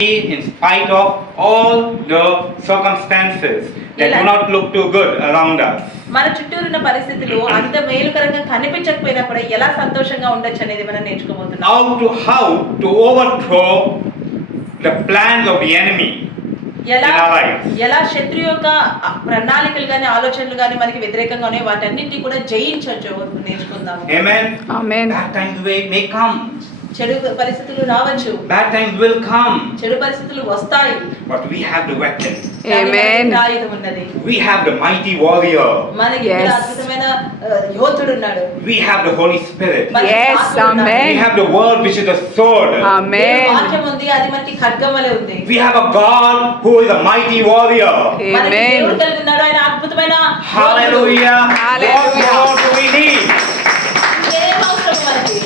in spite of all the circumstances that do not look too good around us. మన చుట్టూ ఉన్న పరిస్థితులు అంత మేలుకరంగా కనిపించకపోయినా కూడా ఎలా సంతోషంగా ఉండొచ్చు అనేది మనం నేర్చుకోబోతున్నాం. How to overthrow the plans of the enemy. ఎలా శత్రు యొక్క ప్రణాళికలు గాని ఆలోచనలు గాని మనకి వ్యతిరేకంగా ఉన్నాయి వాటన్నిటిని కూడా జయించవచ్చు నేర్చుకుందాం. Amen. Amen. That time may come. చెడు పరిస్థితులు రావచ్చు. Bad times will come. చెడు పరిస్థితులు వస్తాయి. But we have the weapon. Amen. We have the mighty warrior. మనకి అద్భుతమైన యోధుడు ఉన్నాడు. We have the Holy Spirit. Yes, amen. We have the word which is a sword. Amen. వాక్యం ఉంది అది మనకి ఖడ్గం వలె ఉంది. We have a God who is a mighty warrior. మనకి దేవుడు కలిగి ఉన్నాడు ఆయన అద్భుతమైన Hallelujah. Hallelujah. What more do we need? ఏం అవసరం మనకి?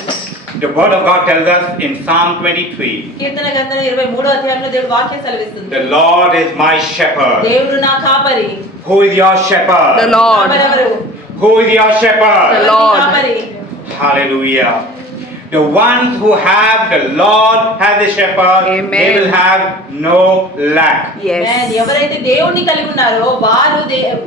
The word of God tells us in Psalm 23. కీర్తన గ్రంథం 23వ అధ్యాయంలో దేవుడు వాక్యం సెలవిస్తుంది. The Lord is my shepherd. దేవుడు నా కాపరి. Who is your shepherd? The Lord. Who is your shepherd? The Lord. Hallelujah. The ones who have the Lord as a shepherd, Amen. they will have no lack. Yes. ఎవరైతే దేవుణ్ణి కలిగి ఉన్నారో వారు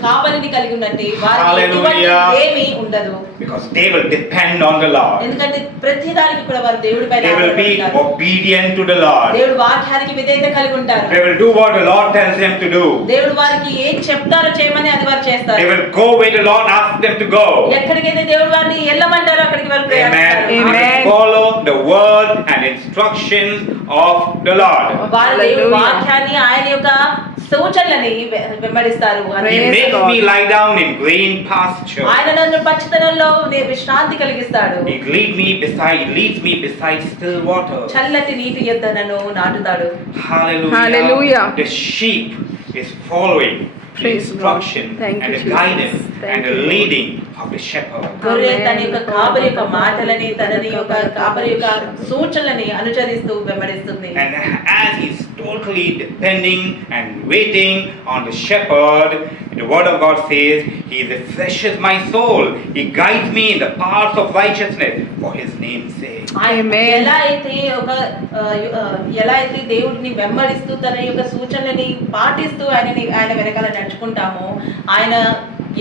కాపరిని కలిగి ఉన్నట్టు వారికి ఎటువంటి ఏమీ ఉండదు. Because they will depend on the Lord. ఎందుకంటే ప్రతి దానికి కూడా వారు దేవుడిపై They will be obedient to the Lord. దేవుడి వాక్యానికి విధేయత కలిగి ఉంటారు. They will do what the Lord tells them to do. దేవుడు వారికి ఏం చెప్తారో చేయమని అది వారు చేస్తారు. They will go where the Lord asks them to go. ఎక్కడికైతే దేవుడు వారిని వెళ్ళమంటారో అక్కడికి వారు ప్రయాణిస్తారు. Amen. Follow the word and instructions of the Lord. వారు దేవుడి వాక్యాన్ని ఆయన యొక్క సూచనలని వెంబడిస్తారు. He makes me lie down in green pasture. ఆయన నన్ను పచ్చదనంలో విశ్రాంతి కలిగిస్తాడు. He leads me beside still water. చల్లటి నీటి యొద్ద నన్ను నాటుతాడు. Hallelujah. Hallelujah. The sheep is following the Praise instruction God. Thank and you, the Jesus. guidance Thank and the you, leading of the shepherd. గొర్రె తన యొక్క కాపరి యొక్క మాటలని తనని యొక్క కాపరి యొక్క సూచనలని అనుసరిస్తూ వెంబడిస్తుంది. And as he's totally depending and waiting on the shepherd, the word of God says, he refreshes my soul. He guides me in the paths of righteousness for his name's sake. ఎలా అయితే దేవుడిని వెంబడిస్తూ తన యొక్క సూచనలని పాటిస్తూ ఆయన వెనకాల నడుచుకుంటామో ఆయన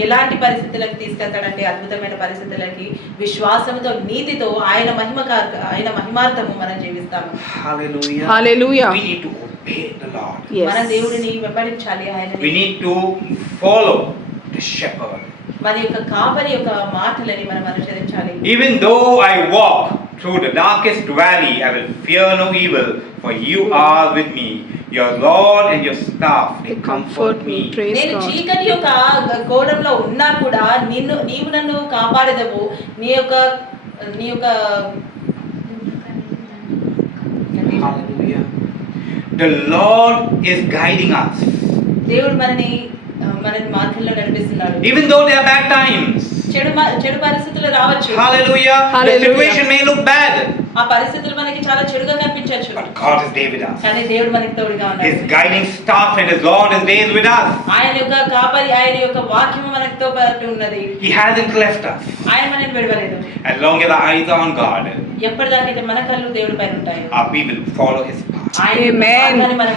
ఎలాంటి పరిస్థితులకు తీసుకెళ్తాడంటే అద్భుతమైన పరిస్థితులకి విశ్వాసంతో నీతితో ఆయన మహిమార్థము మనం జీవిస్తాము. Hallelujah. Hallelujah. We need to obey the Lord. మన Yes. దేవుడిని వెంబడించాలి. We need to follow the shepherd. మన యొక్క కాపరి యొక్క మాటలని మనం అనుసరించాలి. Even though I walk through the darkest valley, I will fear no evil, for you are with me. Your rod and your staff, they comfort me. Praise నేను God. చీకటి యొక్క ఘోరంలో ఉన్నా కూడా నీవు నన్ను కాపాడదవు. నీ యొక్క Hallelujah. The Lord is guiding us. దేవుడు మనని మార్గంలో నడిపిస్తున్నాడు. Even though there are bad times. చెడు పరిస్థితులు రావచ్చు. Hallelujah. Hallelujah. The situation may look bad. ఆ పరిస్థితులు మనకి చాలా చెడుగా కనిపించవచ్చు. But God is there with us. కానీ దేవుడు మనకి తోడుగా ఉన్నాడు. His guiding staff and His Lord is there with us. ఆయన యొక్క కాపరి ఆయన యొక్క వాక్యము మనతో పాటు ఉన్నది. He hasn't left us. ఆయన మనల్ని విడవలేదు. As long as our eyes are on God, ఎప్పటిదాకైతే మన కళ్ళు దేవుడి పైన ఉంటాయి we will follow His path. Amen.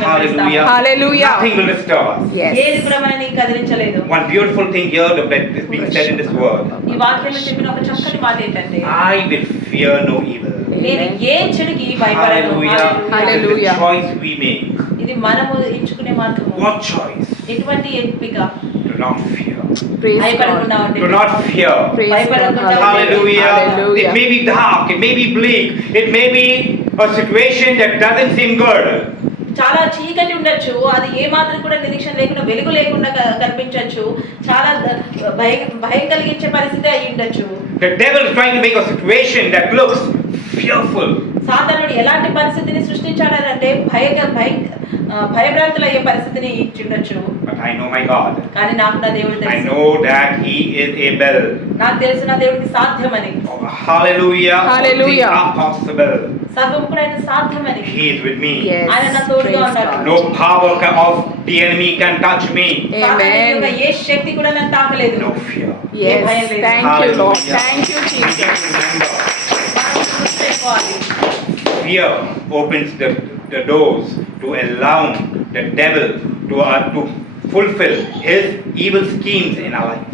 Hallelujah. Hallelujah. Nothing will disturb us. Yes. ఏది కూడా మనల్ని కదిలించలేదు. One beautiful thing here that is being said in this word. ఈ వాక్యంలో చెప్పిన ఒక చక్కటి మాట ఏంటంటే I will fear no evil. నేను ఏ చెడుకి భయపడను. Hallelujah. The choice we make. ఇది మనము ఎంచుకునే మార్గము. What choice? ఎటువంటి ఎంపిక? Do not fear. Praise భయపడకుండా God. ఉండండి. Do not fear. Praise God. Hallelujah. Hallelujah. It may be dark, it may be bleak, it may be a situation that doesn't seem good. చాలా చీకటి ఉండొచ్చు. అది ఏ మాత్రం కూడా నిరీక్షణ లేకుండా వెలుగు లేకుండా కనిపించవచ్చు. చాలా భయం కలిగించే పరిస్థితి అయి ఉండొచ్చు. The devil is trying to make a situation that looks fearful. సాతానుడు ఎలాంటి పరిస్థితిని సృష్టించాడంటే భయభ్రాంతులు అయ్యే పరిస్థితిని ఇచ్చి ఉండొచ్చు. But I know my God. కానీ నాకు నా దేవుడు I తెలుసు. know that He is able. నాకు తెలుసు నా దేవుడికి సాధ్యమని. Oh, hallelujah. Hallelujah. All things are possible. సర్వం కూడా ఆయన సాధ్యమని. He is with me. Yes. ఆయన నా తోడుగా Praise ఉన్నాడు. God. No power of the enemy can touch me. Amen. ఏ శక్తి కూడా నన్ను తాకలేదు. No fear. Yes. Thank you, Lord. Hallelujah. Thank you, We need Jesus. to remember, మనం గుర్తుపెట్టుకోవాలి. fear opens the the doors to allow the devil to fulfill his evil schemes in our lives.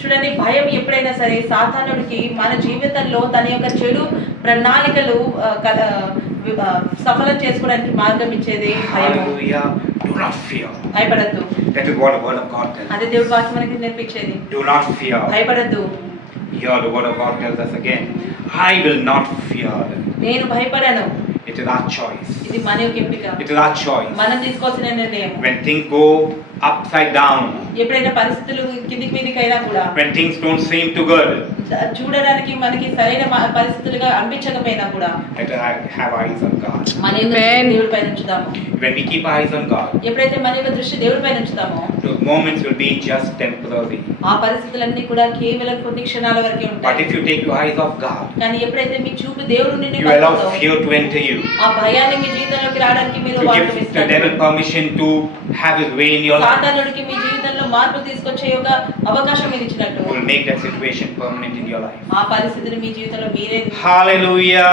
చూడండి, భయం ఎప్పుడైనా సరే సాతానుడికి మన జీవితంలో తన యొక్క చెడు ప్రణాళికలు సఫలం చేసుకోవడానికి మార్గం ఇచ్చేది భయం. Hallelujah. Do not fear. భయపడద్దు. That is what the word of God tells us. అదే దేవుడి వాక్యం మనకి నేర్పించేది. Do not fear. భయపడద్దు. Here the word of God tells us again, I will not fear. నేను భయపడను. It is our choice. ఇది మన యొక్క ఎంపిక. It is our choice. మనం తీసుకోవాల్సిన నిర్ణయం. When things go upside down, ఎప్పుడైనా పరిస్థితులు కిందికి మీదికి అయినా కూడా, when things don't seem too good, చూడడానికి మనకి సరైన పరిస్థితులుగా అనిపించకపోయినా కూడా, let us have eyes on God. మన యొక్క దేవుడి పైన ఉంచుతాము. When we keep eyes on God, ఎప్పుడైతే మన యొక్క దృష్టి దేవుడి పైన ఉంచుతామో, those moments will be just temporary. ఆ పరిస్థితులన్నీ కూడా కేవలం కొన్ని క్షణాల వరకే But ఉంటాయి. if you take your eyes off God, కానీ ఎప్పుడైతే మీ చూపు దేవుడి నుండి you allow పడుతుందో, fear to enter you, ఆ భయాన్ని మీ జీవితంలోకి రావడానికి మీరు to వాడుకం give the ఇస్తారు. devil permission to have his way in your life, సాతానుడికి మీ జీవితంలో మార్పు తీసుకొచ్చే ఒక అవకాశం మీరు ఇచ్చినట్టు, will make that situation permanent in your life. ఆ పరిస్థితిని మీ జీవితంలో మీరే Hallelujah.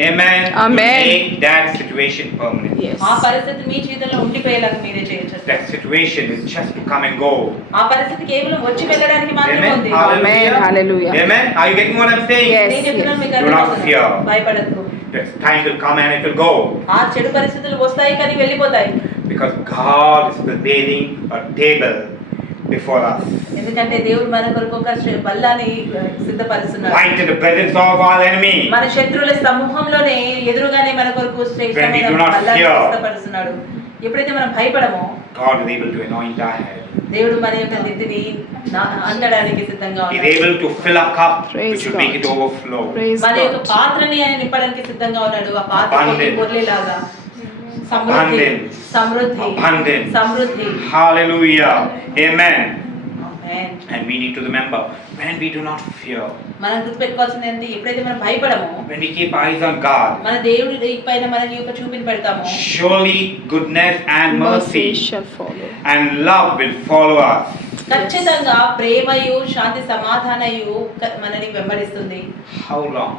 Amen. Amen. Make that situation permanent. Yes. ఆ పరిస్థితి మీ జీవితంలో ఉండిపోయేలాగా మీరే చేయొచ్చు. That situation is just to come and go. ఆ పరిస్థితి కేవలం వచ్చి వెళ్ళడానికి మాత్రమే Amen. ఉంది. Amen. Hallelujah. Amen. Are you getting what I'm saying? Yes. నేను చెప్తున్నాను మీకు Do not అర్థమవుతుందా? fear. భయపడద్దు. That time will come and it will go. ఆ చెడు పరిస్థితులు వస్తాయి కానీ వెళ్ళిపోతాయి. Because God is preparing a table before us. ఎందుకంటే దేవుడు మన కొరకు ఒక Bellana సిద్ధపరుస్తున్నాడు. Right in the presence of our enemy. మన శత్రువుల సమూహంలోనే ఎదురుగానే మన కొరకు శ్రేష్టమైన When we do not Bellana fear. సిద్ధపరుస్తున్నాడు. ఎప్పుడైతే మనం భయపడమో, God is able to anoint our head. దేవుడు మన యొక్క నెత్తిని అందడానికి సిద్ధంగా He is ఉన్నాడు. able to fill our cup, Praise which will make it God. overflow. Praise మన యొక్క God. పాత్రని ఆయన నింపడానికి సిద్ధంగా ఉన్నాడు. ఆ పాత్ర Abundant. పొర్లేలాగా Samriddhi, Abundance. Samriddhi, Abundance. Samriddhi. Hallelujah. Amen. Amen. And we need to remember, when we do not fear, మనం గుర్తుపెట్టుకోవాల్సింది ఏంటి? ఎప్పుడైతే మనం భయపడమో, when we keep eyes on God, మన దేవుడి పైన మన యొక్క చూపుని పెడతాము, surely goodness and Mercy mercy shall follow. and love will follow us. ఖచ్చితంగా ప్రేమయు శాంతి సమాధానయు మనని వెంబడిస్తుంది. How long?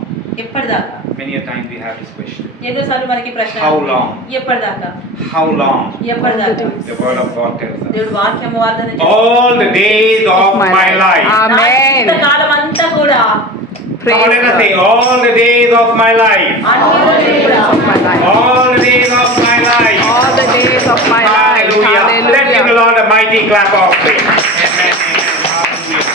ఎప్పటిదాకా? Many a times we have this question. ఎన్నోసార్లు మనకి ప్రశ్న, How long? ఎప్పటిదాకా? How long? ఎప్పటిదాకా? The word of God tells us. దేవుడు వాక్యం వార్తన All the days of my life. Amen. కాలం అంతా కూడా, Praise Come on, let us say, God. all the days of my life. అన్ని రోజులు కూడా, Of my life. All the days of my life. All the days of my life. Hallelujah. Let's give the Hallelujah. Lord a mighty clap of praise. Amen. Hallelujah.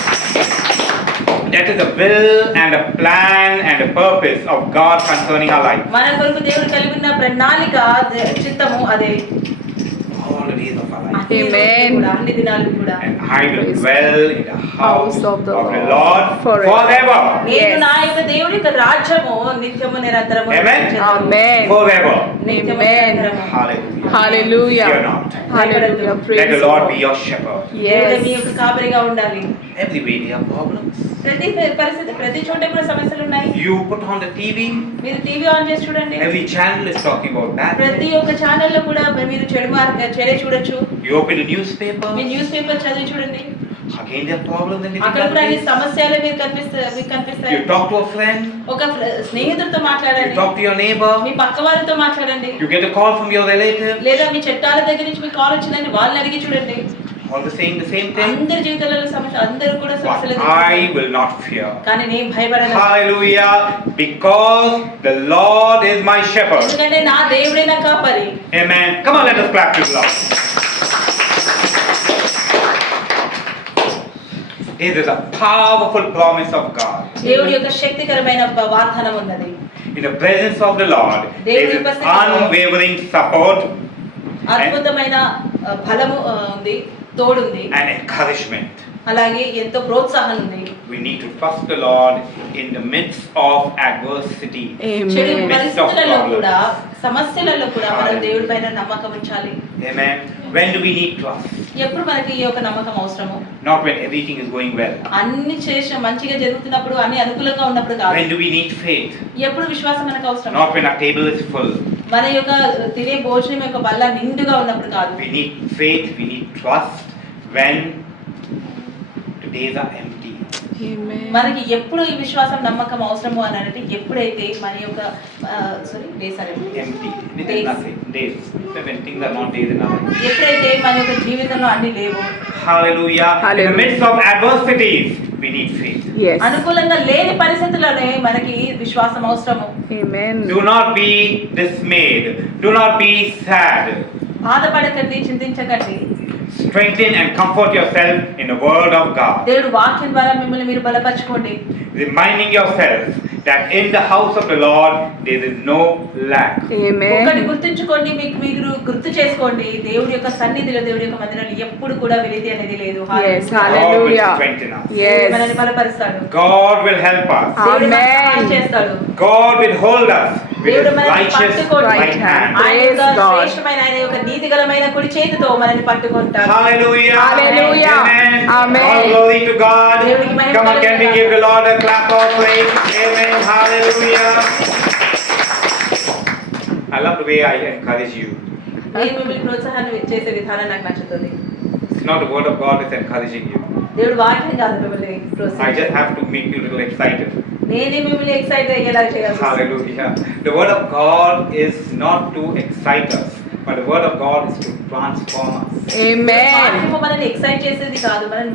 That is the will and the plan and the purpose of God concerning our life. మన కొరకు దేవుడు కలిగి ఉన్న ప్రణాళిక, చిత్తము అదే. All the days of our life. అన్ని రోజులు Amen. కూడా, అన్ని దినాలు కూడా. And I will Praise dwell in the house of the Lord forever. forever. నేను Yes. నా యొక్క దేవుడి యొక్క రాజ్యము నిత్యము నిరంతరము Amen. నిలిచెదను. Amen. Forever. నిత్యము Amen. నిరంతరము. Hallelujah. Hallelujah. Fear not. Hallelujah. Let Praise the Lord God. be your shepherd. దేవుడే మీ Yes. యొక్క కాపరిగా ఉండాలి. Every way there are problems. ప్రతి పరిస్థితి, ప్రతి చోట కూడా సమస్యలు ఉన్నాయి. You put on the TV, మీరు టీవీ ఆన్ చేసి చూడండి. every channel is talking about that. ప్రతి ఒక్క ఛానల్లో కూడా మీరు చెడే చూడొచ్చు. You open the newspaper, me news paper చదివి చూడండి. again there are problems in the అక్కడ కూడా అన్ని place. సమస్యలు మీకు కనిపిస్తాయి. You talk to a friend, ఒక స్నేహితుడితో you మాట్లాడండి. talk to your neighbor, మీ పక్క వారితో మాట్లాడండి. you get a call from your relative, లేదా మీ చుట్టాల దగ్గర నుంచి మీకు కాల్ వచ్చిందని వాళ్ళని అడిగి చూడండి. all the saying the same thing. అందరి జీవితాలలో సమస్య, అందరూ కూడా But సమస్యలు I ఎదుర్కొంటారు. will not fear. కానీ నేను భయపడను. Hallelujah. Because the Lord is my shepherd. ఎందుకంటే నా దేవుడే నా కాపరి. Amen. Come on, let us clap to the Lord. It is a powerful promise of God. దేవుడి యొక్క శక్తికరమైన వాగ్దానం ఉన్నది. In the presence of the Lord, there is unwavering support అద్భుతమైన బలము ఉంది, తోడుంది, and encouragement. అలాగే ఎంతో ప్రోత్సాహం ఉంది. We need to trust the Lord in the midst of adversity. చెడు Amen. పరిస్థితులలో కూడా, సమస్యలలో కూడా మనం దేవుడి పైన నమ్మకం ఉంచాలి. Amen. When do we need trust? ఎప్పుడు మనకి ఈ యొక్క నమ్మకం అవసరము? Not when everything is going well. అన్ని చేసిన మంచిగా జరుగుతున్నప్పుడు, అన్ని అనుకూలంగా ఉన్నప్పుడు కాదు. When do we need faith? ఎప్పుడు విశ్వాసం మనకు అవసరం? Not when our table is full. మన యొక్క తినే భోజనం యొక్క బల్ల నిండుగా ఉన్నప్పుడు కాదు. We need faith, we need trust when the days are empty. Amen. మనకి ఎప్పుడు ఈ విశ్వాసం నమ్మకం అవసరము అని అంటే ఎప్పుడైతే మన యొక్క days Empty. It is nothing. Days. When things are not days enough. ఎప్పుడైతే మన యొక్క జీవితంలో అన్ని లేవు, Hallelujah. In the Hallelujah. midst of adversities, we need faith. Yes. అనుకూలంగా లేని పరిస్థితుల్లోనే మనకి విశ్వాసం అవసరము. Amen. Do not be dismayed. Do not be sad. బాధపడకండి, చింతించకండి. Strengthen and comfort yourself in the word of God. దేవుడు వాక్యం ద్వారా మిమ్మల్ని మీరు బలపరచుకోండి. Reminding yourself that in the house of the Lord there is no lack. Amen. ఒకటి గుర్తుంచుకోండి, మీరు గుర్తు చేసుకోండి, దేవుడి యొక్క సన్నిధిలో, దేవుడి యొక్క మందిరంలో ఎప్పుడు కూడా వెలితి అనేది లేదు. Yes. God will Hallelujah. strengthen us. Yes. మనల్ని బలపరుస్తాడు. God will help us. దేవుడు మనకు Amen. సహాయం చేస్తాడు. God will hold us with దేవుడు His మనల్ని righteous పట్టుకోండి. right hand. ఆయన యొక్క Praise God. శ్రేష్టమైన, ఆయన యొక్క నీతిగలమైన కుడి చేతితో మనల్ని పట్టుకుంటాడు. Hallelujah. Hallelujah. Amen. Amen. All glory to God. దేవుడికి మహిమ Come on, can we give the Lord a clap of praise? Amen. Hallelujah. I love the way I encourage you. నేను మిమ్మల్ని ప్రోత్సాహాన్ని చేసే విధానం నాకు నచ్చుతుంది. It's not the word of God is encouraging you. దేవుడు వాక్యం కాదు మిమ్మల్ని I just ప్రోత్సహించేది. have to make you a little excited. నేనే మిమ్మల్ని ఎక్సైట్ అయ్యేలా చేయాలి. Hallelujah. The word of God is not to excite us, but the word of God is to transform us. Amen. వాక్యము మనల్ని ఎక్సైట్ చేసేది కాదు, మనల్ని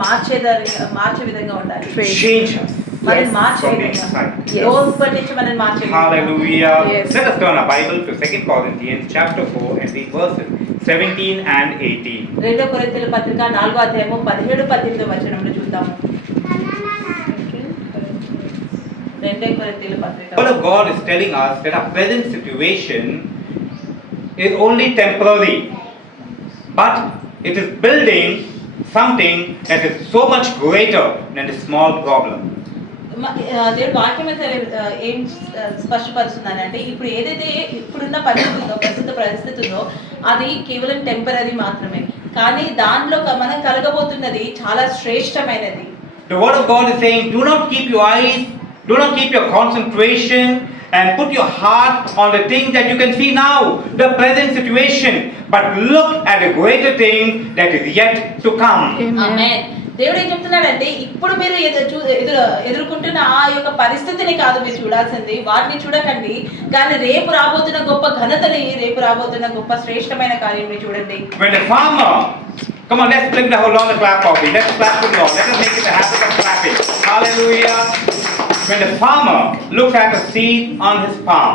మార్చే విధంగా ఉండాలి. Praise. Change us మనల్ని మార్చే from the విధంగా, inside. Yes. లోపటి నుంచి మనల్ని మార్చే విధంగా. Hallelujah. Yes. Let us turn our Bible to 2 Corinthians chapter 4 and read verses 17 and 18. 2 కొరింథీయుల పత్రిక 4వ అధ్యాయము 17-18 వచనంలో చూద్దాము. 2 కొరింథీయుల పత్రిక. The word of God is telling us that our present situation is only temporary, but it is building something that is so much greater than the small problem. దేవుడు వాక్యం అయితే ఏం స్పష్టపరుస్తుందని అంటే ఇప్పుడు ఏదైతే ఇప్పుడున్న పరిస్థితి ఉందో, ప్రస్తుత పరిస్థితి ఉందో అది కేవలం టెంపరీ మాత్రమే, కానీ దానిలో మనం కలగబోతున్నది చాలా శ్రేష్టమైనది. The word of God is saying, do not keep your eyes, do not keep your concentration and put your heart on the things that you can see now, the present situation, but look at the greater thing that is yet to come. Amen. దేవుడు ఏం చెప్తున్నాడంటే ఇప్పుడు మీరు ఎదుర్కొంటున్న ఆ యొక్క పరిస్థితిని కాదు మీరు చూడాల్సింది, వాటిని చూడకండి, కానీ రేపు రాబోతున్న గొప్ప ఘనతని, రేపు రాబోతున్న గొప్ప శ్రేష్టమైన కార్యం చూడండి. When the farmer, come on, let's bring the whole Lord a clap of it. Let's clap to the Lord. Let us make it a habit of clapping. Hallelujah. When the farmer looks at the seed on his palm,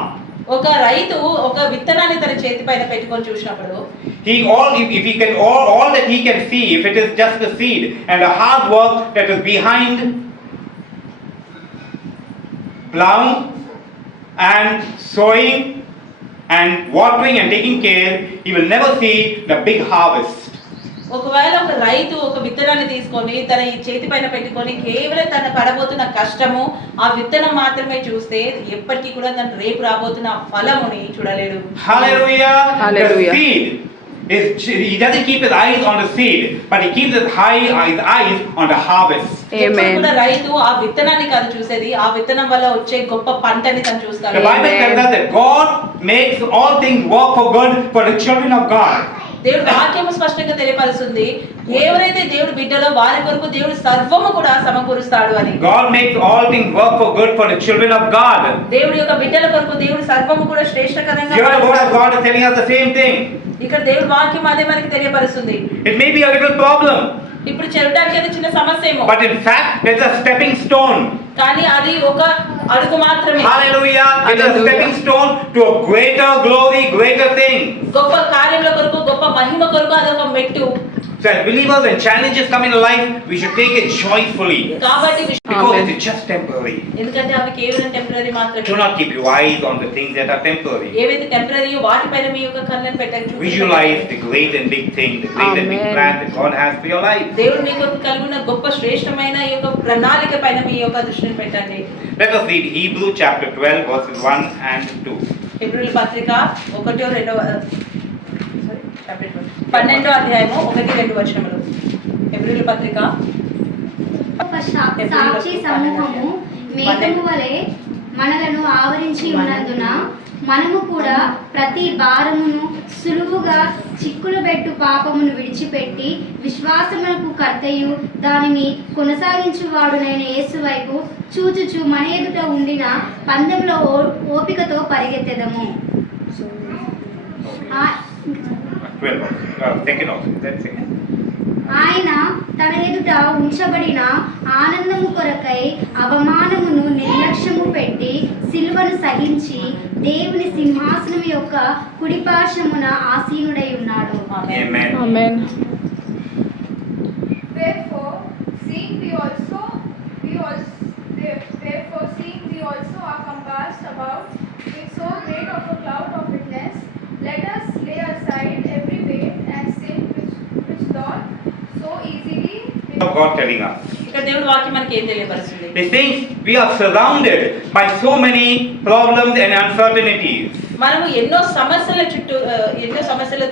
ఒక రైతు ఒక విత్తనాన్ని తన చేతి పైన పెట్టుకొని చూసినప్పుడు if he can all that he can see, if it is just the seed and the hard work that is behind plowing and sowing and watering and taking care, he will never see the big harvest. ఒకవేళ ఒక రైతు ఒక విత్తనాన్ని తీసుకొని తన ఈ చేతి పైన పెట్టుకొని కేవలం తన పడబోతున్న కష్టము ఆ విత్తనం మాత్రమే చూస్తే ఎప్పటికీ కూడా తన రేపు రాబోతున్న ఫలముని చూడలేడు. Hallelujah. Hallelujah. The seed he doesn't keep his eyes on the seed, but he keeps his eyes on the harvest. ఎప్పుడు Amen. కూడా రైతు ఆ విత్తనాన్ని కాదు చూసేది, ఆ విత్తనం వల్ల వచ్చే గొప్ప పంటని తను చూస్తాడు. The Bible tells us that God makes all things work for good for the children of God. దేవుడు వాక్యము స్పష్టంగా తెలియపరుస్తుంది, ఎవరైతే దేవుడు బిడ్డలో వారి కొరకు దేవుడు సర్వము కూడా సమకూరుస్తాడు అని. God makes all things work for good for the children of God. దేవుడి యొక్క బిడ్డల కొరకు దేవుడు సర్వము కూడా శ్రేష్టకరంగా Here the word of మారుస్తాడు. God is telling us the same thing. ఇక్కడ దేవుడి వాక్యం అదే మనకి తెలియపరుస్తుంది. It may be a little problem, ఇప్పుడు చెప్పడానికి అది చిన్న సమస్య ఏమో, but in fact it's a stepping stone. కానీ అది ఒక అడుగు మాత్రమే. Hallelujah. It's a Hallelujah. stepping stone to a greater glory, greater thing. గొప్ప కార్యముల కొరకు, గొప్ప మహిమ కొరకు అదొక మెట్టు. So as believers, when challenges come in life, we should take it joyfully, కాబట్టి because Amen. it is just temporary. ఎందుకంటే అవి కేవలం టెంపరీ Do మాత్రమే. not keep your eyes on the things that are temporary. ఏవైతే టెంపరీయో వాటిపైన మీ యొక్క కళ్ళను పెట్టండి. Visualize the great and big thing, the great and big Amen. plan that God has for your life. దేవుడు మీకు కలిగి ఉన్న గొప్ప శ్రేష్టమైన ఈ యొక్క ప్రణాళిక పైన మీ యొక్క దృష్టిని పెట్టండి. Let us read Hebrews chapter 12 verses 1 and 2. హెబ్రీయుల పత్రిక 12వ అధ్యాయము 1-2 వచనములు. హెబ్రీయుల పత్రిక సాక్షి సమూహము మేఘము వలె మనలను ఆవరించి ఉన్నందున మనము కూడా ప్రతి భారమును సులువుగా చిక్కులు పెట్టు పాపమును విడిచిపెట్టి విశ్వాసమునకు కర్తయు దానిని కొనసాగించువాడునైన యేసు వైపు చూచుచు మన ఎదుట ఉండిన పందెంలో ఓపికతో పరిగెత్తెదము. 12. Second also. That's second. ఆయన తన ఎదుట ఉంచబడిన ఆనందము కొరకై అవమానమును నిర్లక్ష్యము పెట్టి సిలువను సహించి దేవుని సింహాసనం యొక్క కుడిపార్శ్వమున ఆసీనుడై ఉన్నాడు. Amen. Amen. Therefore, seeing we also are compassed about with so great of a cloud of witness, let us lay aside every weight and sin which doth so easily. God telling us. ఇక్కడ దేవుడి వాక్యం మనకి ఏం తెలియపరుస్తుంది? He thinks we are surrounded by so many problems and uncertainties. మనము ఎన్నో సమస్యల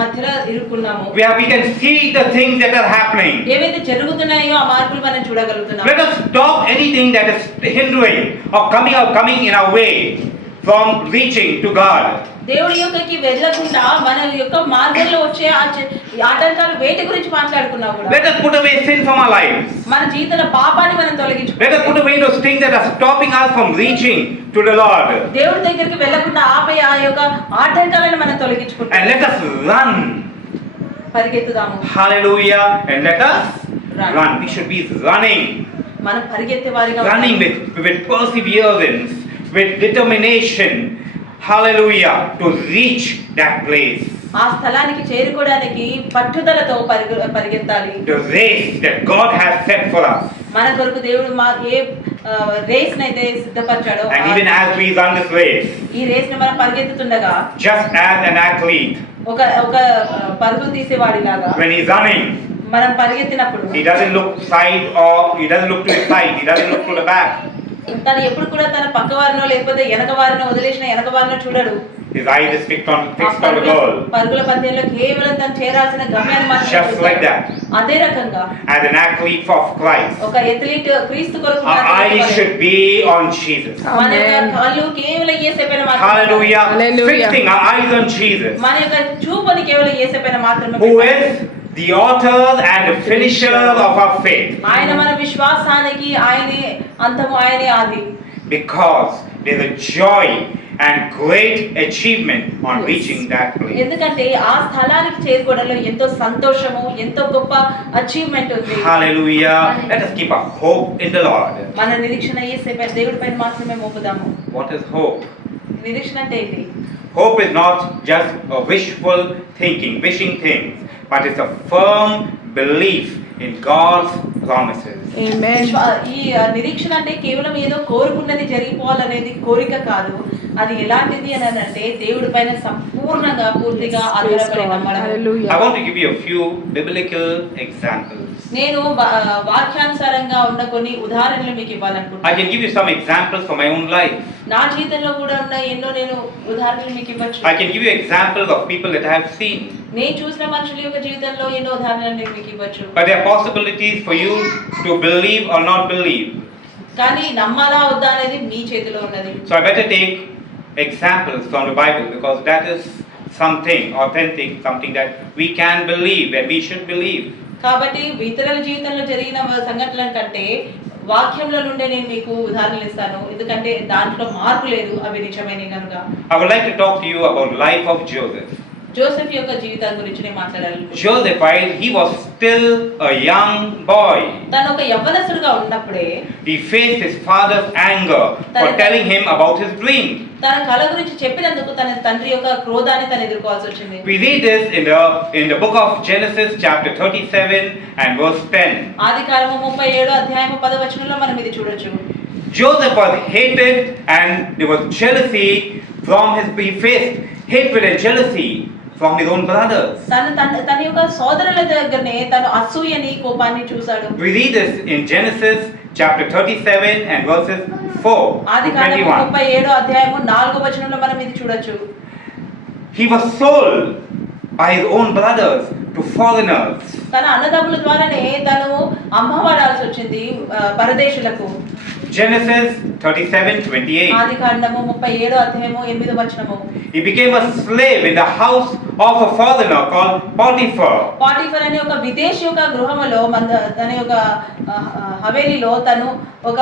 మధ్యలో ఇరుక్కున్నాము. We can see the things that are happening. ఏవైతే జరుగుతున్నాయో ఆ మార్పులు మనం చూడగలుగుతున్నాం. Let us stop anything that is hindering or coming in our way from reaching to God. దేవుడి యొక్కకి వెళ్ళకుండా మన యొక్క మార్గంలో వచ్చే ఆటంకాలు వేటి గురించి మాట్లాడుకున్నా కూడా Let us put away sin from our lives. మన జీవితంలో పాపాన్ని మనం తొలగించుకోవాలి. Let us put away those things that are stopping us from reaching to the Lord. దేవుడి దగ్గరికి వెళ్ళకుండా ఆపే ఆ యొక్క ఆటంకాలను మనం తొలగించుకుంటాం. And let us run. పరిగెత్తుదాము. Hallelujah. And let us run. We should be running. మనం పరిగెత్తే వారిగా Running with perseverance, with determination. Hallelujah. To reach that place. ఆ స్థలానికి చేరుకోవడానికి పట్టుదలతో పరిగెత్తాలి. The race that God has set for us. మన కొరకు దేవుడు ఏ రేస్ నైతే సిద్ధపరిచాడో And even as we run this race, ఈ రేస్ ని మనం పరిగెత్తుతుండగా just as an athlete, ఒక పరుగులు తీసేవాడిలాగా when he's running, మనం పరిగెత్తినప్పుడు he doesn't look side or he doesn't look to his side, he doesn't look to the back. తను ఎప్పుడు కూడా తన పక్క వారినో లేకపోతే వెనక వారినో వదిలేసిన వెనక వారినో చూడడు. His eyes is fixed on the goal. పరుగుల పందెంలో కేవలం తను చేరాల్సిన గమ్యాన్ని మాత్రమే Just like that. అదే రకంగా As an athlete of Christ, ఒక అథ్లీట్ క్రీస్తు కొరకు our మాత్రమే eyes should be on Jesus. మన యొక్క Amen. కళ్ళు కేవలం యేసుపైన మాత్రమే Hallelujah. Hallelujah. Fixing our eyes on Jesus, మన యొక్క చూపుని కేవలం యేసుపైన మాత్రమే who పెట్టాలి. is the author and the finisher of our faith. ఆయన మన విశ్వాసానికి ఆయనే అంతము ఆయనే ఆది. Because there's a joy and great achievement on reaching that place. ఎందుకంటే ఆ స్థలానికి చేరుకోవడంలో ఎంతో సంతోషము ఎంతో గొప్ప అచీవ్మెంట్ ఉంది. Hallelujah. Let us keep our hope in the Lord. మన నిరీక్షణ యేసుపై దేవుడి పైన మాత్రమే మోపుదాము. What is hope? నిరీక్షణ అంటే ఏంటి? Hope is not just a wishful thinking, wishing things, but it's a firm belief in God's promises. Amen. ఈ నిరీక్షణ అంటే కేవలం ఏదో కోరుకున్నది జరిగిపోవాలనేది కోరిక కాదు. అది ఎలాంటిది అని అంటే దేవుడి పైన సంపూర్ణంగా పూర్తిగా ఆధారపడి నమ్మడం. Hallelujah. I want to give you a few biblical examples. నేను వాక్యానుసారంగా ఉన్న కొన్ని ఉదాహరణలు మీకు I ఇవ్వాలనుకుంటున్నాను. can give you some examples from my own life. నా జీవితంలో కూడా ఉన్న ఎన్నో నేను ఉదాహరణలు మీకు ఇవ్వచ్చు. I can give you examples of people that I have seen. నేను చూసిన మనుషుల యొక్క జీవితంలో ఎన్నో ఉదాహరణలు నేను మీకు ఇవ్వచ్చు. But there are possibilities for you to believe or not believe. కానీ నమ్మాలా వద్దా అనేది మీ చేతిలో ఉన్నది. So I better take examples from the Bible because that is something authentic, something that we can believe and we should believe. కాబట్టి ఇతరుల జీవితంలో జరిగిన సంఘటనల కంటే వాక్యంలో నుండే నేను మీకు ఉదాహరణలు ఇస్తాను. ఎందుకంటే దాంట్లో మార్పు లేదు, అవి నిజమైనవి కనుక. I would like to talk to you about the life of Joseph. Joseph యొక్క జీవితం గురించి నేను మాట్లాడాలనుకుంటున్నాను. Joseph, while he was still a young boy, తను ఒక యవ్వనస్తుడుగా ఉన్నప్పుడే he faced his father's anger for telling him about his dream. తన కళ గురించి చెప్పినందుకు తన తండ్రి యొక్క క్రోధాన్ని తను ఎదుర్కోవాల్సి వచ్చింది. We read this in the book of Genesis chapter 37 and verse 10. ఆదికాండము 37 అధ్యాయము 10 వచనంలో మనం ఇది చూడొచ్చు. Joseph was hated and there was jealousy from he faced hatred and jealousy from his own brothers. తన యొక్క సోదరుల దగ్గరనే తను అసూయని కోపాన్ని చూశాడు. We read this in Genesis chapter 37 and verses 4 to ఆదికాండము 21. 37 అధ్యాయము 4వ వచనంలో మనం ఇది చూడొచ్చు. He was sold by his own brothers to foreigners. తన అన్నదమ్ముల ద్వారానే తను అమ్మవాడాల్సి వచ్చింది పరదేశులకు. Genesis 37:28. ఆది కాండము 37 అధ్యాయము 8 వచనము. He became a slave in the house of a father-in-law called Potiphar. పాటిఫర్ అనే ఒక విదేశీ యొక్క గృహములో తన యొక్క హవేలీలో తను ఒక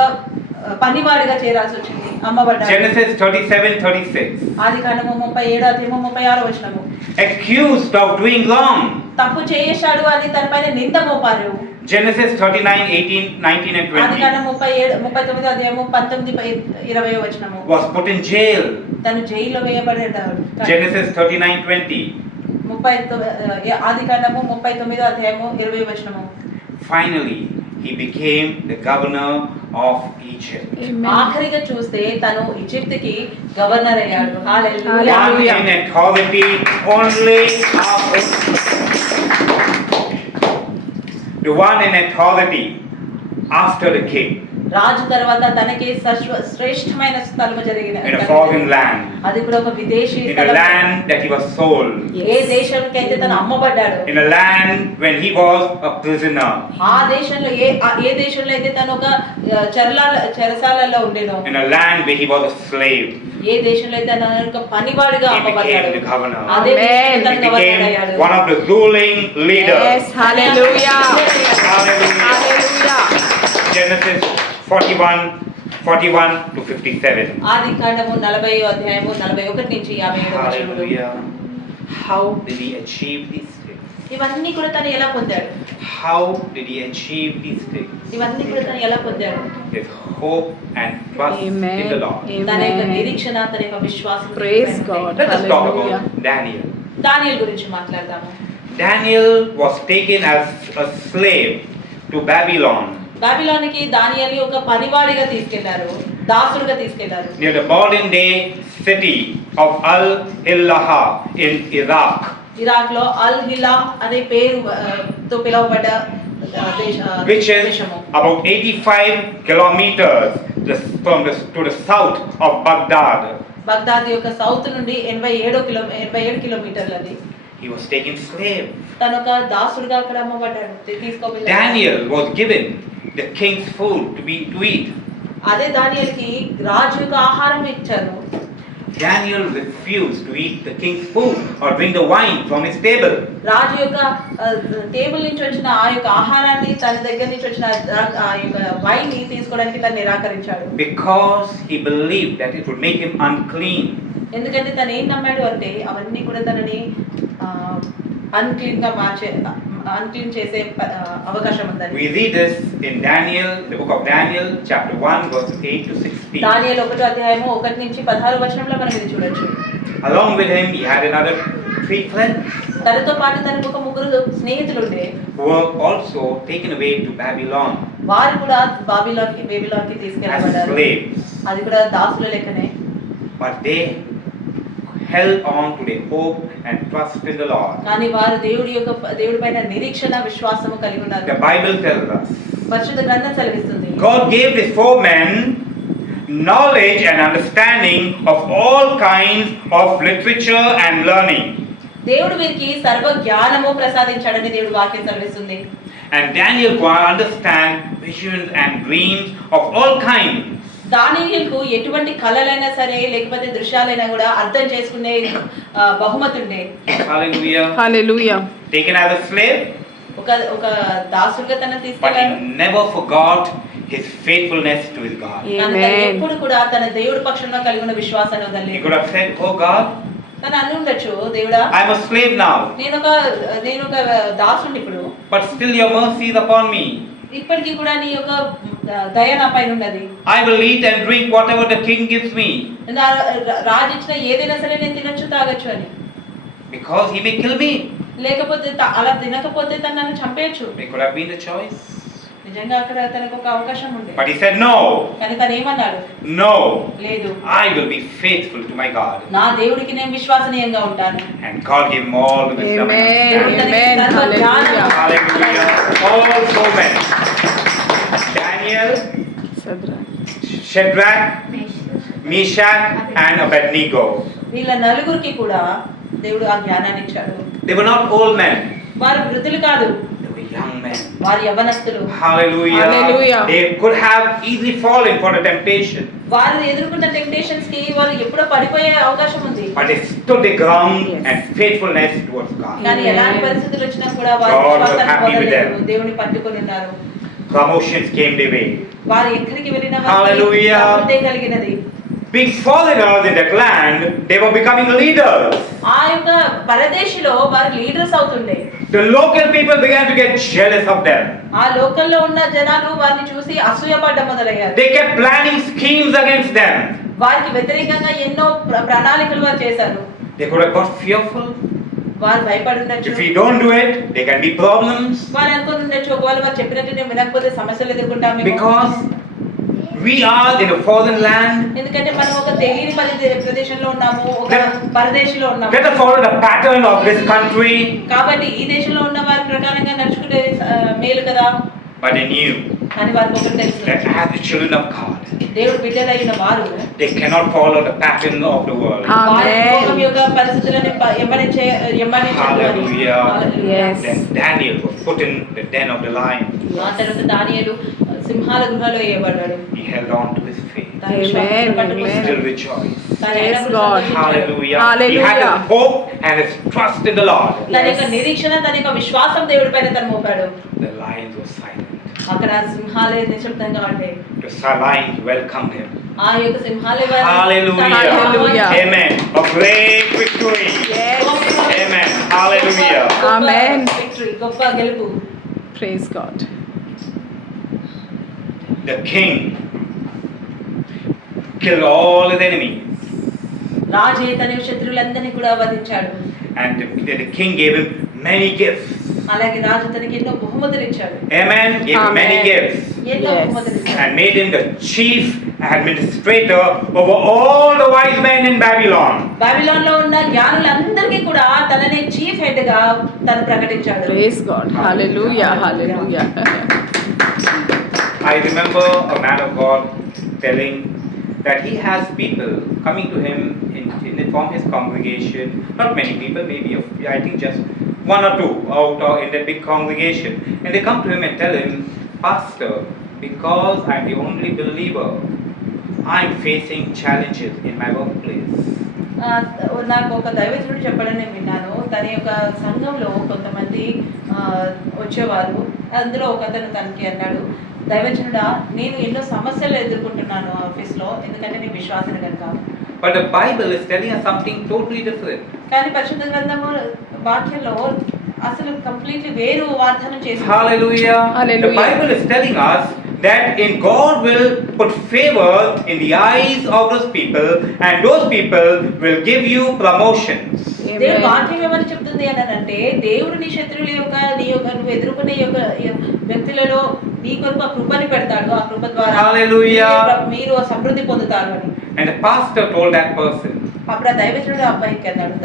పనివాడిగా చేరాల్సి వచ్చింది, అమ్మబడ్డాడు. Genesis 37:36. ఆది కాండము 37 అధ్యాయము 36 వచనము. Accused of doing wrong. తప్పు చేశాడు అని తన పైన నింద మోపారు. Genesis 39:18, 19 and ఆది 20. కాండము 39 అధ్యాయము 19 20 వచనము. Was put in jail. తను జైల్లో వేయబడ్డాడు. Genesis 39:20. ఆది కాండము 39 అధ్యాయము 20 వచనము. Finally, he became the governor of Egypt. Amen. ఆఖరిగా చూస్తే తను ఈజిప్ట్కి గవర్నర్ అయ్యాడు. హల్లెలూయా. One Hallelujah. in authority only after the one in authority after the king రాజు తర్వాత తనకి శ్రేష్టమైన స్థలము జరిగిన in a foreign land, అది కూడా ఒక విదేశీ in a స్థలం. land that he was sold, ఏ దేశానికి అయితే తను అమ్మబడ్డాడు, in a land when he was a prisoner, ఆ దేశంలో ఏ దేశంలో అయితే తను ఒక చెరసాలలో ఉండేనో, in a land where he was a slave, ఏ దేశంలో అయితే తను ఒక పనివాడిగా he అమ్మబడ్డాడు, became the governor. అదే దేశంలో Amen. తను He గవర్నర్ became అయ్యాడు. one of the ruling leaders. Yes, hallelujah. Hallelujah. Hallelujah. Genesis 41 to 57. ఆది కాండము 40 అధ్యాయము 41 నుంచి 57 వచనములు. Hallelujah. How did he achieve these things? ఇవన్నీ కూడా తను ఎలా పొందాడు? How did he achieve these things? ఇవన్నీ కూడా తను ఎలా పొందాడు? His hope and trust Amen. in the Lord. తన యొక్క Amen. నిరీక్షణ, తన యొక్క విశ్వాసం. Praise God. Let us talk Hallelujah. about Daniel. దానియేలు గురించి మాట్లాడదాము. Daniel was taken as a slave to Babylon బాబిలోనికి దానియేలుని ఒక పనివాడిగా తీసుకెళ్లారు, దాసుడుగా తీసుకెళ్లారు. near the modern day city of Al-Hilaha in Iraq. Iraq లో అల్ హిలా అనే పేరు తో పిలువబడ్డ Which is దేశము. about 85 kilometers to the south of Baghdad. Baghdad యొక్క సౌత్ నుండి 87 కిలోమీటర్లు అది. He was taken slave. తను ఒక దాసుడుగా అక్కడ అమ్మబడ్డాడు, తీసుకోబడ్డాడు. Daniel was given the king's food to eat. అదే దానియేలుకి రాజు యొక్క ఆహారం ఇచ్చారు. Daniel refused to eat the king's food or drink the wine from his table. రాజు యొక్క టేబుల్ నుంచి వచ్చిన ఆ యొక్క ఆహారాన్ని, తన దగ్గర నుంచి వచ్చిన ఆ యొక్క వైన్ ని తీసుకోవడానికి తను నిరాకరించాడు. Because he believed that it would make him unclean. ఎందుకంటే తను ఏం నమ్మాడు అంటే అవన్నీ కూడా తనని అన్క్లీన్ చేసే అవకాశం ఉందని. We read this in Daniel, the book of Daniel, chapter 1, verses 8 to 16. దానియేలు 1వ అధ్యాయము 1 నుంచి 16 వచనంలో మనం ఇది చూడొచ్చు. Along with him, he had another 3 friends తనతో పాటు తనకు ఒక 3 స్నేహితులు ఉండే. who were also taken away to Babylon వారు కూడా బేబిలోన్కి as తీసుకెళ్ళబడ్డారు. slaves. అది కూడా దాసుల లెక్కనే. But they held on to their hope and trust in the Lord. కానీ వారు దేవుడి పైన నిరీక్షణ, విశ్వాసము కలిగి ఉన్నారు. The Bible tells us పరిశుద్ధ గ్రంథం సెలవిస్తుంది. God gave these 4 men knowledge and understanding of all kinds of literature and learning. దేవుడు వీరికి సర్వ జ్ఞానము ప్రసాదించాడని దేవుడు వాక్యం సెలవిస్తుంది. And Daniel could understand visions and dreams of all kinds. దానియేలుకు ఎటువంటి కళలైనా సరే లేకపోతే దృశ్యాలైనా కూడా అర్థం చేసుకునే బహుమతి ఉండే. Hallelujah. Hallelujah. Taken as a slave, ఒక దాసుడిగా తనను but తీసుకెళ్లారు. he never forgot his faithfulness to his God. కానీ తను Amen. ఎప్పుడు కూడా తన దేవుడి పక్షంలో కలిగి ఉన్న విశ్వాసాన్ని He వదలలేదు. could have said, "Oh God, తను అని ఉండొచ్చు, దేవుడా I am a slave now, నేను ఒక దాసుని ఇప్పుడు, but still your mercy is upon me. ఇప్పటికీ కూడా నీ యొక్క దయ నా పైన ఉన్నది. I will eat and drink whatever the king gives me, రాజు ఇచ్చిన ఏదైనా సరే నేను తినొచ్చు, తాగొచ్చు అని. because he may kill me." లేకపోతే అలా తినకపోతే తను నన్ను చంపేయచ్చు. It could have been the choice. నిజంగా అక్కడ తనకు ఒక అవకాశం ఉంది. But he said, "No, కానీ తను ఏమన్నాడు? no, లేదు, I will be faithful to my God." నా దేవుడికి నేను విశ్వసనీయంగా ఉంటాను. And God gave him all the wisdom and Amen. understanding. Amen. Hallelujah. Hallelujah. All 4 men. Daniel, Shadrach, Meshach and Abednego. వీళ్ళ నలుగురికి కూడా దేవుడు ఆ జ్ఞానాన్ని ఇచ్చాడు. They were not old men. వారు వృద్ధులు కాదు, They were young men. వారు యవ్వనస్తులు. Hallelujah. Hallelujah. They could have easily fallen for the temptation, వారు ఎదుర్కొన్న టెంప్టేషన్స్ కి వారు ఎప్పుడో పడిపోయే అవకాశం ఉంది. but they stood their ground Yes. and faithfulness towards God. కానీ ఎలాంటి పరిస్థితులు వచ్చినా కూడా వారు God was విశ్వాసాన్ని happy with వదలలేదు. them. దేవుని పట్టుకొని ఉన్నారు. Promotions came their way. వారు ఎక్కడికి వెళ్ళినా Hallelujah. సమృద్ధి కలిగినది. Being foreigners in that land, they were becoming leaders. ఆ యొక్క పరదేశిలో వారు లీడర్స్ అవుతుండే. The local people began to get jealous of them. ఆ లోకల్లో ఉన్న జనాలు వారిని చూసి అసూయపడ్డ మొదలయ్యారు. They kept planning schemes against them. వారికి వ్యతిరేకంగా ఎన్నో ప్రణాళికలు వారు చేశారు. They could have got fearful. వారు భయపడి ఉండొచ్చు. If we don't do it, there can be problems. వారు అనుకుని ఉండొచ్చు ఒకవేళ వారు చెప్పినట్టు నేను వినకపోతే సమస్యలు ఎదుర్కొంటాము. Because we are in a foreign land. ఎందుకంటే మనం ఒక తెలియని ప్రదేశంలో ఉన్నాము, ఒక పరదేశంలో ఉన్నాము. Let us follow the pattern of this country. కాబట్టి ఈ దేశంలో ఉన్న వారి ప్రకారంగా నడుచుకుంటే మేలు కదా. But they knew కానీ వారికి ఒకటి తెలుసు, that as the children of God, దేవుడు బిడ్డలైన వారు they cannot follow the pattern of the world. వారి Amen. లోకం యొక్క పరిస్థితులను Hallelujah. Yes. Then Daniel was put in the den of the lion. ఆ తర్వాత దానియేలు సింహాల గృహలో వేయబడ్డాడు. He held on to his faith. తన విశ్వాసాన్ని పట్టుకుని Still rejoice. తన Praise ఎడమకు God. సంతోషించాడు. Hallelujah. Hallelujah. He had his hope and his trust in the Lord. తన యొక్క నిరీక్షణ, తన యొక్క విశ్వాసం దేవుడి పైన తను Mopadu. The lions were silent. అక్కడ సింహాలే నిశ్శబ్దంగా ఉంటాయి. The lions welcomed him. ఆ యొక్క సింహాలే వారిని Hallelujah. Hallelujah. Amen. A great victory. Yes. Amen. Hallelujah. Amen. Victory, గొప్ప గెలుపు. Praise God. The king killed all his enemies. రాజే తన శత్రువులందరినీ కూడా వధించాడు. And the king gave him many gifts. అలాగే రాజు తనకి ఎన్నో బహుమతులు ఇచ్చాడు. Amen. Gave him many Amen. gifts. ఎన్నో Yes. బహుమతులు ఇచ్చాడు. And made him the chief administrator over all the wise men in Babylon. Babylon లో ఉన్న జ్ఞానులందరికీ కూడా తనని చీఫ్ హెడ్ గా తను ప్రకటించాడు. Praise God. Hallelujah. Hallelujah. I remember a man of God telling that he has people coming to him from his congregation. Not many people, maybe I think just one or two out in that big congregation. And they come to him and tell him, Pastor, because I'm the only believer, I'm facing challenges in my workplace. నాకు ఒక దైవజనుడు చెప్పడం నేను విన్నాను. తన యొక్క సంఘంలో కొంతమంది వచ్చేవారు. అందులో ఒక అతను తనకి అన్నాడు, దైవజనుడా, నేను ఎన్నో సమస్యలు ఎదుర్కొంటున్నాను ఆఫీస్లో, ఎందుకంటే నేను విశ్వాసన కనుక. But the Bible is telling us something totally different. కానీ పరిశుద్ధ గ్రంథము వాక్యంలో అసలు కంప్లీట్లీ వేరు వాగ్దానం చేసింది. Hallelujah. Hallelujah. The Bible is telling us that in God will put favor in the eyes of those people, and those people will give you promotions. దేవుడు Amen. వాక్యం ఏమని చెప్తుంది అని అంటే, దేవుడు నీ శత్రువుల యొక్క నువ్వు ఎదుర్కొనే యొక్క వ్యక్తులలో నీ కొరకు ఆ కృపని పెడతాడు. ఆ కృప ద్వారా Hallelujah. మీరు సమృద్ధి పొందుతారు అని. And the pastor told that person, అప్పుడు ఆ దైవజనుడు అబ్బాయికి అన్నాడు,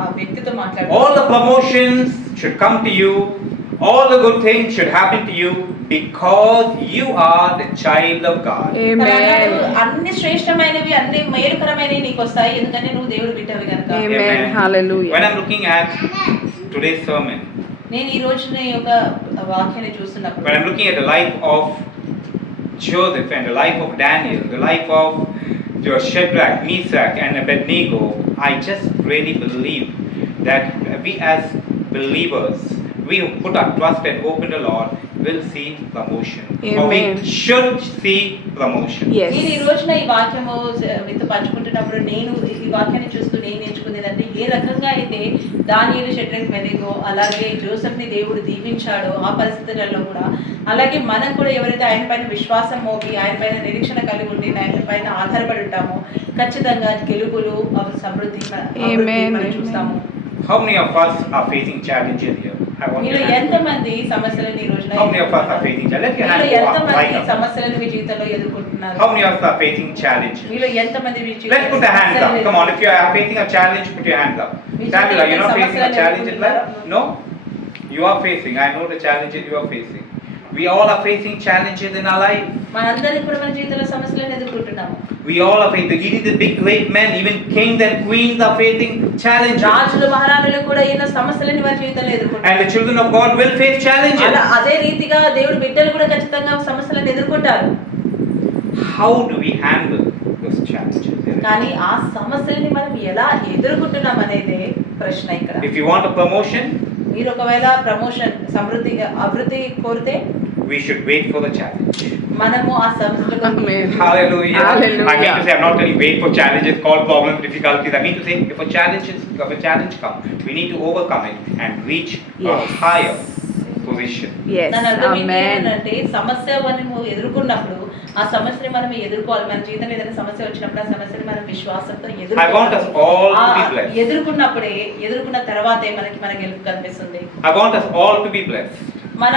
ఆ వ్యక్తితో మాట్లాడు, all the promotions should come to you, all the good things should happen to you because you are the child of God. Amen. అన్ని శ్రేష్టమైనవి, అన్ని మేలుకరమైనవి నీకు వస్తాయి, ఎందుకంటే నువ్వు దేవుడు బిడ్డవి కనుక. Amen. Hallelujah. When I'm looking at today's sermon, నేను ఈ రోజు నీ యొక్క వాక్యాన్ని చూస్తున్నప్పుడు, when I'm looking at the life of Joseph and the life of Daniel, the life of Shadrach, Meshach and Abednego, I just really believe that we as believers, we who put our trust and hope in the Lord, will see promotion. Or we Amen. should see promotion. Yes. నేను ఈ రోజున ఈ వాక్యము మీతో పంచుకుంటున్నప్పుడు నేను ఈ వాక్యాన్ని చూస్తూ నేను నేర్చుకునేదంటే, ఏ రకంగా అయితే దానియేలు, షడ్రక్, మెనెగో అలాగే జోసెఫ్ని దేవుడు దీవించాడో ఆ పరిస్థితులలో కూడా, అలాగే మనం కూడా ఎవరైతే ఆయన పైన విశ్వాసం మోపి ఆయన పైన నిరీక్షణ కలిగి ఉండి ఆయన పైన ఆధారపడి ఉంటామో, ఖచ్చితంగా గెలుపులు సమృద్ధి మనం చూస్తాము. How many of us are facing challenges here? I want మీలో your hand. ఎంతమంది సమస్యలను ఈ రోజున How many of us are facing challenges? Let your hand మీలో go up ఎంతమంది right up. సమస్యలను మీ జీవితంలో ఎదుర్కొంటున్నారు? How many of us are facing challenges? మీలో ఎంతమంది మీ Let's put the hands up. Come on, if you are facing a challenge, put your hands up. Samuel, you're not facing a challenge in life? No? You are facing. I know the challenges you are facing. We all are facing challenges in our life. మనందరం కూడా మన జీవితంలో సమస్యలను ఎదుర్కొంటున్నాము. We all are facing, even the big great men, even kings and queens are facing challenges. రాజులు మహారాణులు కూడా ఎన్నో సమస్యలని వారి జీవితంలో ఎదుర్కొంటారు. And the children of God will face challenges. అలా అదే రీతిగా దేవుడి బిడ్డలు కూడా ఖచ్చితంగా సమస్యలను ఎదుర్కొంటారు. How do we handle those challenges? కానీ ఆ సమస్యలని మనం ఎలా ఎదుర్కొంటున్నాం అనేదే ప్రశ్న ఇక్కడ. If you want a promotion, మీరు ఒకవేళ ప్రమోషన్ అభివృద్ధి కోరితే we should wait for the challenge. మనము ఆ సమస్యలకు Amen. Hallelujah. Hallelujah. I mean to say, I'm not telling wait for challenges, called problems, difficulties. I mean to say, if a challenge comes, we need to overcome it and reach a Yes. higher position. Yes. దాని అర్థం ఏంటి Amen. అంటే సమస్య మనము ఎదుర్కొన్నప్పుడు ఆ సమస్యని మనం ఎదుర్కోవాలి. మన జీవితంలో ఏదైనా సమస్య వచ్చినప్పుడు ఆ సమస్యని మనం విశ్వాసంతో I want us all to be blessed. ఎదుర్కొన్నప్పుడే ఎదుర్కొన్న తర్వాతే మన గెలుపు కనిపిస్తుంది. I want us all to be blessed. మన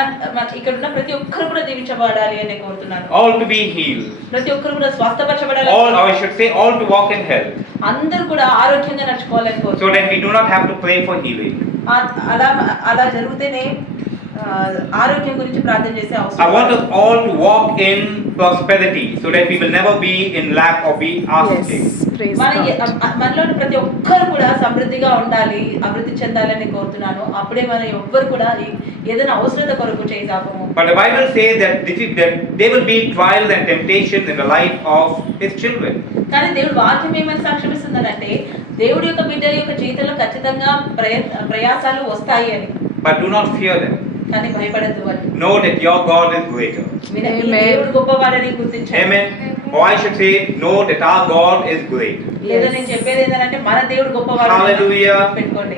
ఇక్కడ ఉన్న ప్రతి ఒక్కరు కూడా దీవించబడాలి అని కోరుతున్నాను. All to be healed. ప్రతి ఒక్కరు కూడా స్వస్థపరచబడాలి. All, or I should say, all to walk in health. అందరూ కూడా ఆరోగ్యంగా నడుచుకోవాలని So కోరుతున్నాను. that we do not have to pray for healing. అలా జరిగితేనే ఆరోగ్యం గురించి ప్రార్థన చేసే I అవసరం. want us all to walk in prosperity so that we will never be in lack or be asking. Yes. Praise మన God. మనలోని ప్రతి ఒక్కరు కూడా సమృద్ధిగా ఉండాలి, అభివృద్ధి చెందాలని కోరుతున్నాను. అప్పుడే మన ఎవ్వరు కూడా ఏదైనా అవసరత కొరకు చేయదాపము. But the Bible says that there will be trials and temptations in the life of His children. కానీ దేవుడు వాక్యం ఏమని సాక్ష్యమిస్తుందనంటే దేవుడి యొక్క బిడ్డల యొక్క జీవితంలో ఖచ్చితంగా ప్రయాసాలు వస్తాయి అని. But do not fear them. కానీ భయపడద్దు అని. Know that your God is greater. Me Amen. దేవుడు గొప్పవాడని గుర్తించండి. Amen. Or I should say, know that our God is great. లేదా నేను చెప్పేది ఏంటంటే మన దేవుడు గొప్పవాడు Hallelujah. పెట్టుకోండి.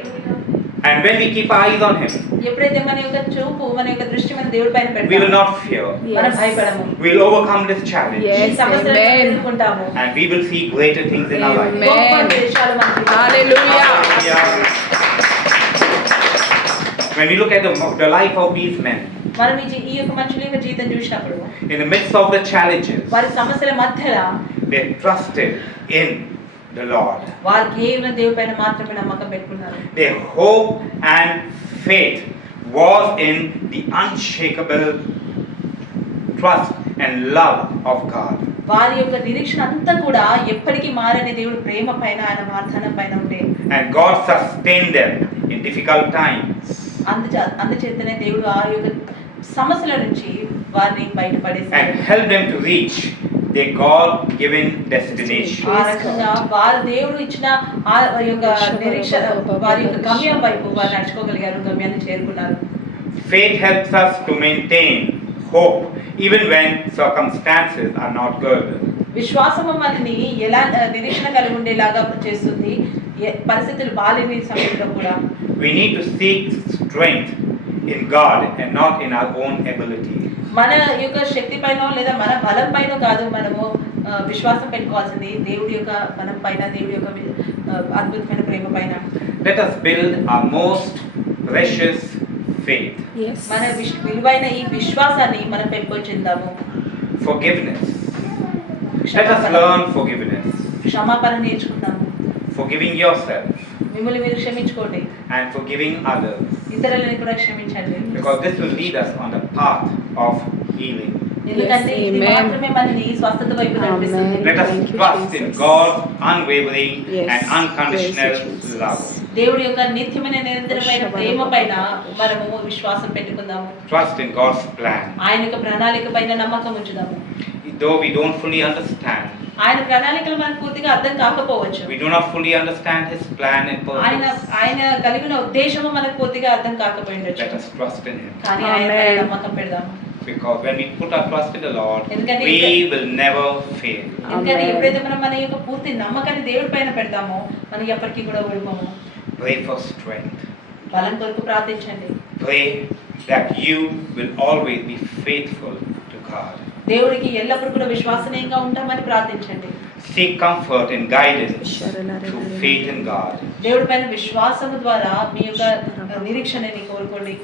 And when we keep our eyes on Him, ఎప్పుడైతే మన యొక్క చూపు మన యొక్క దృష్టి మన దేవుడి పైన we will పెడతామో not fear. మనం Yes. భయపడము. We'll overcome this challenge. Yes. ఈ సమస్యలను Amen. ఎదుర్కొంటాము. And we will see greater things in our life. Amen. గొప్ప విషయాలు మనకి Hallelujah. Hallelujah. When we look at the life of these men, మనం ఈ యొక్క మనుషుల యొక్క జీవితం చూసినప్పుడు in the midst of the challenges, వారి సమస్యల మధ్యలో they trusted in the Lord. వారు కేవలం దేవుడి పైన మాత్రమే నమ్మకం పెట్టుకున్నారు. Their hope and faith was in the unshakable trust and love of God. వారి యొక్క నిరీక్షణ అంతా కూడా ఎప్పటికీ మారని దేవుడి ప్రేమ పైన ఆయన వాగ్దానం పైన ఉండే. And God sustained them in difficult times. అందుచేతనే దేవుడు ఆ యొక్క సమస్యల నుంచి వారిని బయటపడేసి And helped them to reach their God-given destination. ఆ రకంగా వారు దేవుడు ఇచ్చిన ఆ యొక్క నిరీక్షణ వారి యొక్క గమ్యం వైపు వారు నడుచుకోగలిగారు, గమ్యాన్ని చేరుకున్నారు. Faith helps us to maintain hope even when circumstances are not good. విశ్వాసము మనని ఎలా నిరీక్షణ కలిగి ఉండేలాగా చేస్తుంది పరిస్థితులు బాలేని సమయంలో కూడా. We need to seek strength in God and not in our own ability. మన యొక్క శక్తి పైన లేదా మన బలం పైన కాదు మనము విశ్వాసం పెట్టుకోవాల్సింది దేవుడి యొక్క బలం పైన, దేవుడి యొక్క అద్భుతమైన ప్రేమ పైన. Let us build our most precious faith. Yes. మన విలువైన ఈ విశ్వాసాన్ని మనం పెంపొందిద్దాము. Forgiveness. Let us learn forgiveness. క్షమాపణ నేర్చుకుందాము. Forgiving yourself మిమ్మల్ని మీరు క్షమించుకోండి, and forgiving others. ఇతరులని కూడా క్షమించండి. Because this will lead us on the path of healing. ఎందుకంటే Yes, ఇది amen. మాత్రమే మనని స్వస్థత వైపు నడిపిస్తుంది. Amen. Let us Thank you, trust in Jesus. God's unwavering Yes. and unconditional Praise you, Jesus. love. దేవుడి యొక్క నిత్యమైన నిరంతరమైన ప్రేమ పైన మనము విశ్వాసం పెట్టుకుందాము. Trust in God's plan. ఆయన యొక్క ప్రణాళిక పైన నమ్మకం ఉంచుదాము. Though we don't fully understand, ఆయన ప్రణాళికలు మనకు పూర్తిగా అర్థం కాకపోవచ్చు, we do not fully understand His plan and purpose, ఆయన కలిగిన ఉద్దేశము మనకు పూర్తిగా అర్థం కాకపోయిండొచ్చు. let us trust in Him. కానీ ఆయన పైన Amen. నమ్మకం పెడదాం. Because when we put our trust in the Lord, ఎందుకంటే we will never fail. ఎందుకంటే Amen. ఎప్పుడైతే మనం మన యొక్క పూర్తి నమ్మకాన్ని దేవుడి పైన పెడతామో మనం ఎప్పటికీ కూడా ఓడిపోము. Pray for strength. బలం కొరకు ప్రార్థించండి. Pray that you will always be faithful to God. దేవుడికి ఎల్లప్పుడూ కూడా విశ్వసనీయంగా ఉంటామని ప్రార్థించండి. Seek comfort and guidance through faith in God. దేవుడి పైన విశ్వాసము ద్వారా మీ యొక్క నిరీక్షణని కోరుకోండి.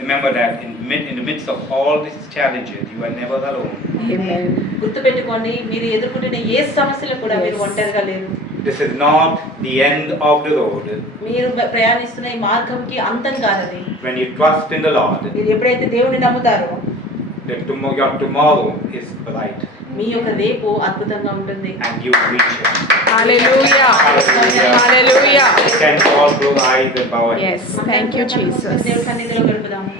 Remember that in the midst of all these challenges, you are never alone. Amen. గుర్తుపెట్టుకోండి, మీరు ఎదుర్కొంటున్న ఏ సమస్యలు కూడా మీరు ఒంటరిగా లేరు. This is not the end of the road. మీరు ప్రయాణిస్తున్న ఈ మార్గంకి అంతం కాదది. When you trust in the Lord, మీరు ఎప్పుడైతే దేవుడిని నమ్ముతారో that your tomorrow is bright మీ యొక్క రేపు అద్భుతంగా ఉంటుంది. and you reach it. Hallelujah. Hallelujah. Hallelujah. We can all close our eyes and bow our heads. Yes. Thank you, Jesus. దేవుడి సన్నిధిలో గడుపుదాము.